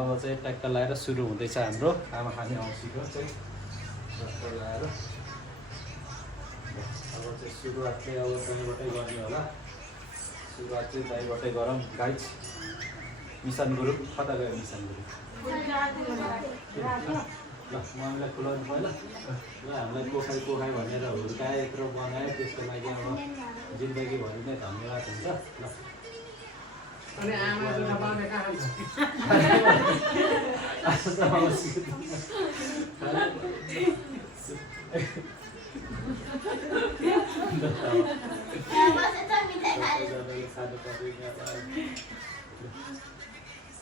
अब चाहिँ ट्याक्क लगाएर सुरु हुँदैछ हाम्रो आमा खाने औँसीको चाहिँ ट्याक्क लगाएर अब चाहिँ सुरुवात चाहिँ अब दहीबाटै गर्ने होला सुरुवात चाहिँ दहीबाटै गरौँ गाइज मिसन गुरु कता गयो मिसन गुरु ल मम्मीलाई खुलाउनु भयो ल हामीलाई कोखाइ भनेर हुर्काए यत्रो बनायो त्यसको लागि अब जिन्दगीभरि नै धन्यवाद हुन्छ ल अनि आमा दुःख पाउने कहाँ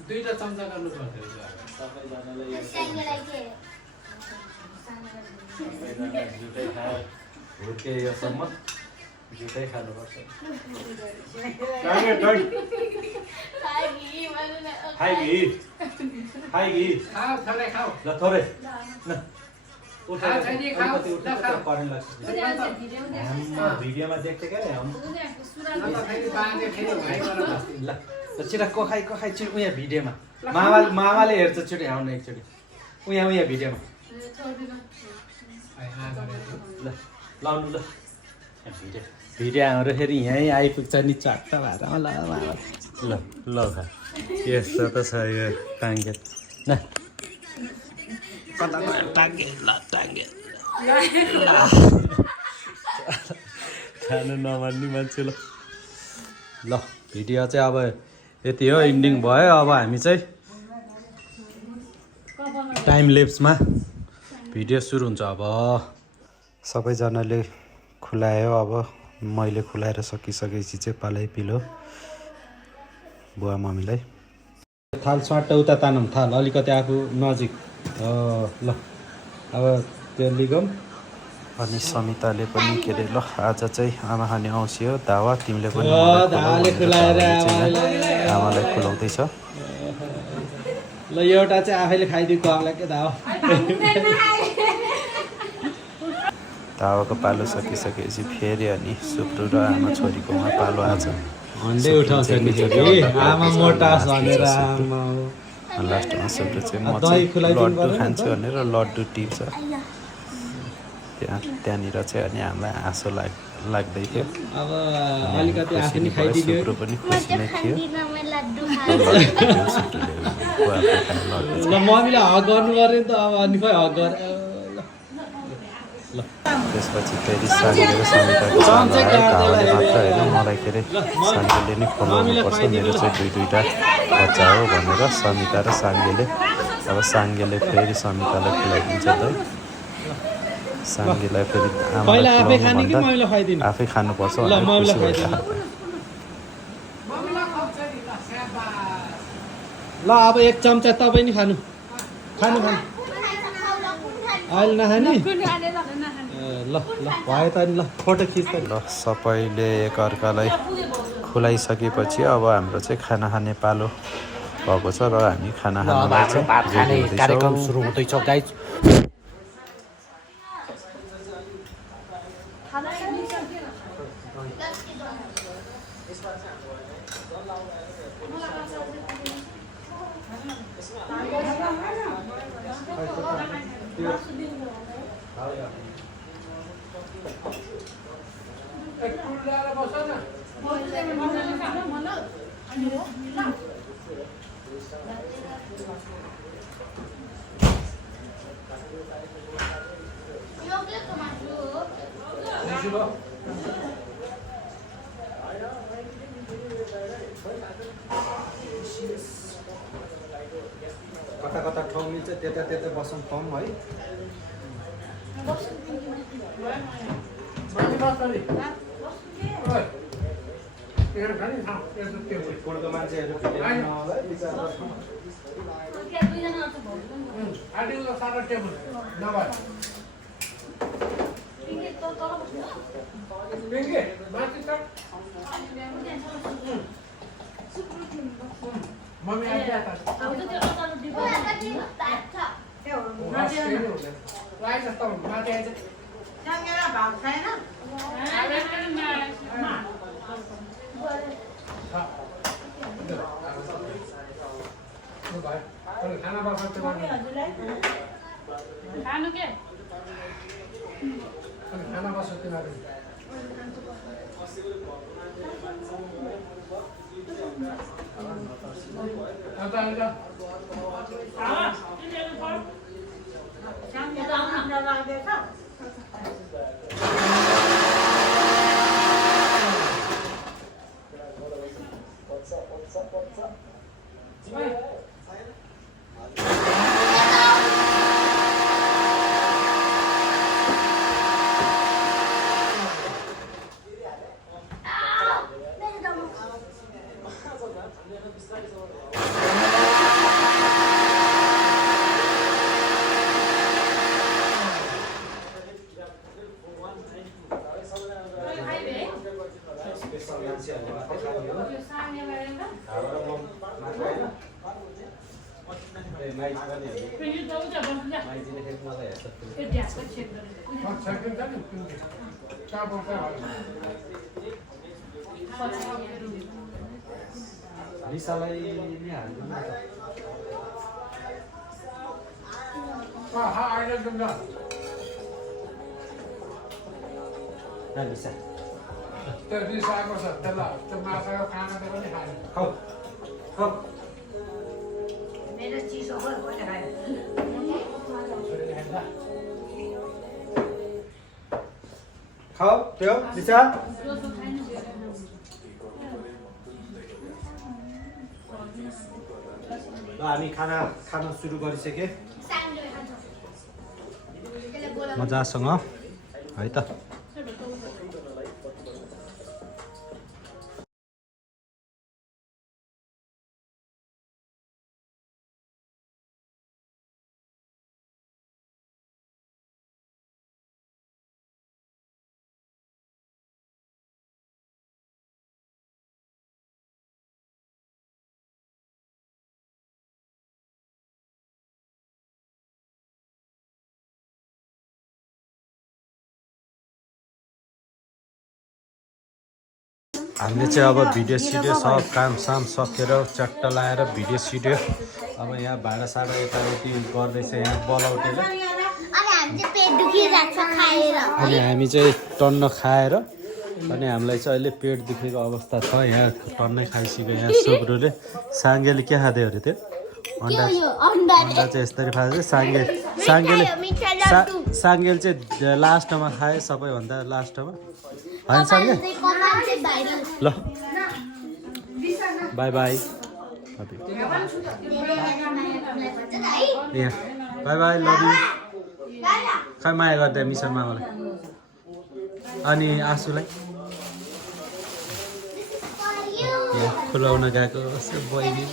दुईटा चम्चा गर्नु पर्थ्यो सबैजनालाई झुटै खायो हुर्के योसम्म झुटै खानुपर्छ थोरै भिडियोमा देख्थ्यो क्या ल छिटो कोखाइ छिटो उहाँ भिडियोमा मामाले हेर्छ छिटो आउनु एकचोटि उहाँ भिडियोमा ल लाउनु ल भिडियो हाम्रो फेरि यहीँ आइपुग्छ नि चट्ट भएर ल ल खा यस्तो त छ यो टाङ्गे न कता टाङ्गे ल टाङ्गे खानु नमान्ने मान्छे ल ल भिडियो चाहिँ अब यति हो इन्डिङ भयो अब हामी चाहिँ टाइम लेप्समा भिडियो सुरु हुन्छ अब सबैजनाले खुलायो अब मैले खुलाएर सकिसकेपछि चाहिँ पालै पिलो बुवा मम्मीलाई थाल स्वाट उता तानौँ थाल अलिकति आफू नजिक ल अब त्यो लिगौँ अनि समिताले पनि के अरे ल आज चाहिँ आमा खाने औँसी हो दावा तिमीले पनि आमालाई खुलाउँदैछ ल एउटा चाहिँ आफैले खाइदिएको आमालाई के दावा दावाको पालो सकिसकेपछि फेरि अनि सुप्रो र आमा छोरीकोमा पालो आछ अन्डै उठाउँछ नि आमा मोटा भनेर लास्टमा सुप्रो चाहिँ म चाहिँ लड्डु खान्छु भनेर लड्डु टिप्छ त्यहाँनिर चाहिँ अनि हामीलाई आँसु लाग्दै थियो अब अलिकति आफै खाइदियो सुप्रो पनि खुसी नै थियो ल मम्मीले हग गर्नु पर्यो नि त अब अनि खै हग गर त्यसपछि फेरि साङ्गेले समिताको धावाले मात्र होइन मलाई के अरे साङ्गेले नै खुलाउनुपर्छ मेरो चाहिँ दुईवटा बच्चा हो भनेर समिता र साङ्गेले अब साङ्गेले फेरि समितालाई खुलाइदिन्छ त साङ्गेलाई फेरि आफै खानुपर्छ ल अब एक चम्चा तपाईँ नि खानु खानु खानु अहिले नखाने ल ल भयो त नि ल फोटो खिच्छ ल सबैले एकअर्कालाई खुलाइसकेपछि अब हाम्रो चाहिँ खाना खाने पालो भएको छ र हामी खाना खानलाई चाहिँ कार्यक्रम सुरु हुँदैछ गाइज कता कता ठाउँ मिल्छ त्यता त्यता बसौँ कम है मान्छेहरू भाइ अनि खाना बसाल्छु अनि खानु के खाना बसाल्छु तिमीहरू अन्त अन्त लिसालाई नि हाल्नु न आइले जाउँ न लिसा त्यो रिसाएको छ त्यसलाई त्यो माछाको खाना त पनि खायो खाऊ खाऊ मेरो चिसो हो भने खायो खाऊ त्यो लिसा ल हामी खाना खान सुरु गरिसके मजासँग है त हामीले चाहिँ अब भिडियो सिडियो सब काम साम सकेर चट्ट लाएर भिडियो सिडियो अब यहाँ भाँडासाँडा यताउति गर्दैछ यहाँ बलौटेर अनि हामी चाहिँ टन्न खाएर अनि हामीलाई चाहिँ अहिले पेट दुखेको अवस्था छ यहाँ टन्नै खाइसक्यो यहाँ सुब्रुले साङ्गेले के खाँदै अरे त्यो अन्डा चाहिँ यसरी खाँदै साङ्गेल चाहिँ लास्टमा खायो सबैभन्दा लास्टमा होइन साङ्गे ल by by by by love you खै माया गर्दा मिसन मामालाई अनि आँसुलाई यहाँ खुलाउन गएको बहिनी